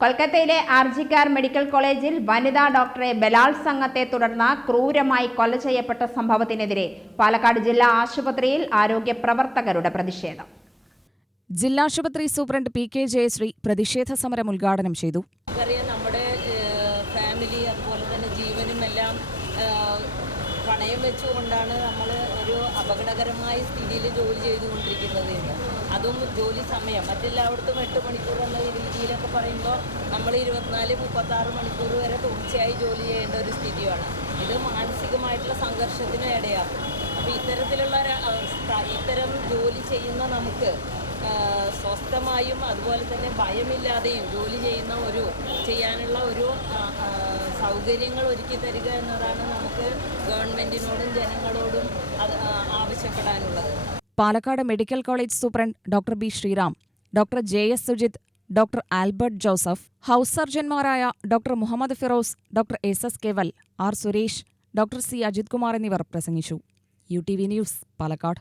കൊൽക്കത്തയിലെ ആർജിക്കാർ മെഡിക്കൽ കോളേജിൽ വനിതാ ഡോക്ടറെ ബലാത്സംഗത്തെ തുടർന്ന് ക്രൂരമായി കൊല ചെയ്യപ്പെട്ട സംഭവത്തിനെതിരെ പാലക്കാട് ജില്ലാ ആശുപത്രിയിൽ ആരോഗ്യ പ്രവർത്തകരുടെ പ്രതിഷേധം. ജില്ലാശുപത്രി സൂപ്രണ്ട് പി കെ ജയശ്രീ പ്രതിഷേധ സമരം ഉദ്ഘാടനം ചെയ്തു. നമ്മുടെ ഫാമിലി അതുപോലെ തന്നെ ജീവനും എല്ലാം പണയം വെച്ചുകൊണ്ടാണ് നമ്മൾ ഒരു അപകടകരമായ സ്ഥിതിയിൽ ജോലി ചെയ്തുകൊണ്ടിരിക്കുന്നത് അതും ജോലി സമയം. മറ്റെല്ലായിടത്തും എട്ട് രീതിയിലൊക്കെ പറയുമ്പോൾ നമ്മൾ ഇരുപത്തിനാല് മുപ്പത്താറ് മണിക്കൂർ വരെ തുടർച്ചയായി ജോലി ചെയ്യേണ്ട ഒരു സ്ഥിതിയാണ്. ഇത് മാനസികമായിട്ടുള്ള സംഘർഷത്തിന് ഇടയാക്കും അപ്പോൾ ഇത്തരത്തിലുള്ള അവസ്ഥ ഇത്തരം ജോലി ചെയ്യുന്ന നമുക്ക് സ്വസ്ഥമായും അതുപോലെ തന്നെ ഭയമില്ലാതെയും ജോലി ചെയ്യുന്ന ഒരു ചെയ്യാനുള്ള ഒരു സൗകര്യങ്ങൾ ഒരുക്കി തരിക എന്നതാണ് നമുക്ക് ഗവൺമെന്റിനോടും ജനങ്ങളോടും ആവശ്യപ്പെടാനുള്ളത്. Palakkad medical college superintendent doctor B Sreeram doctor J S Sujith doctor Albert Joseph house സർജൻമാരായ doctor Muhammad Firoz doctor S S Keval R Suresh doctor C Ajith Kumar എന്നിവർ പ്രസംഗിച്ചു. U T V news Palakkad.